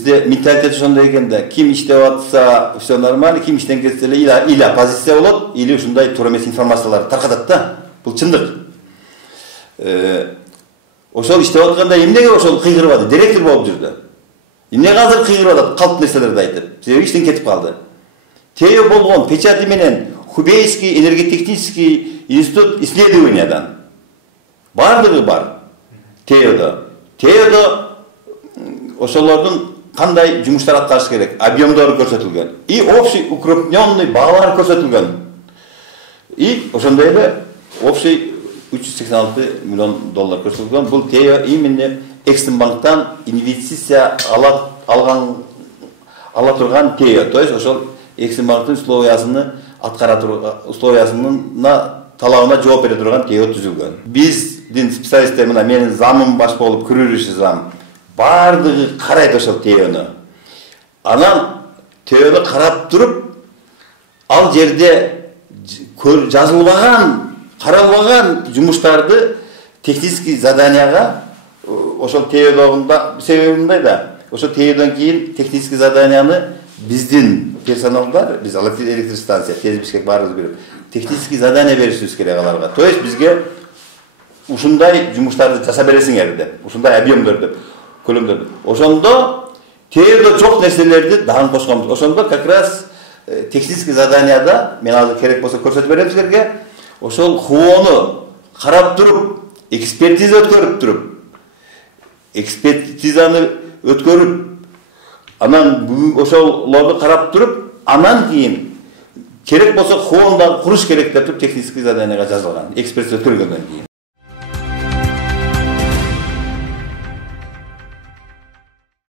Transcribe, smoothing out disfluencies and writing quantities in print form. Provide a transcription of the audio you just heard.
Бизде менталитет ошондой экен да. Ким иштеп атса, все нормально, ким иштен кетсе эле или оппозиция болот, или ушундай туура эмес информацияларды таркатат да. Бул чындык. Ошол иштеп атканда эмнеге ошол кыйгырбады? Директор болуп жүрдү. Эмнеге азыр кыйгырып атат? Калп нерселерди айтып. Себеби иштен кетип калды. Тео болгон печати менен Хубейский энергетехнический институт исследованиядан бардыгы бар. Теодо ошолордун кандай жумуштар аткарыш керек, объемдору көрсөтүлгөн. И общий укрупненный баалар көрсөтүлгөн. И ошондой эле общий 386 миллион доллар көрсөтүлгөн. Бул Тео именно Эксимбанктан инвестиция ала турган Тео. То есть ошол Эксимбанктын условиясынын талабына жооп бере турган Тео түзүлгөн. Биздин специалисттер мына менин замым баш болуп күрүрүшү зам. Бардыгы карайт ошол Теону. Анан Теону карап туруп, ал жерде жазылбаган, каралбаган жумуштарды технический заданияга ошол Теодогунда себеби мындай да. Ошол Теодон кийин технический заданияны биздин персоналдар, биз электростанция, тез Бишкек баарыбыз берип, технический задание беришибиз керек аларга. То есть бизге ушундай жумуштарды жаса бересиңер деп, ушундай объемдор деп, көлөмдөрдү. Ошондо Теодо жок нерселерди дагы кошконбуз. Ошондо как раз технический заданияда мен азыр керек болсо көрсөтүп берем силерге. Ошол ХУОну карап туруп, экспертизаны өткөрүп, анан ошолорду карап туруп, анан кийин керек болсо ХУОну куруш керек деп туруп технический заданияга жазылган. Экспертиза өткөргөндөн кийин.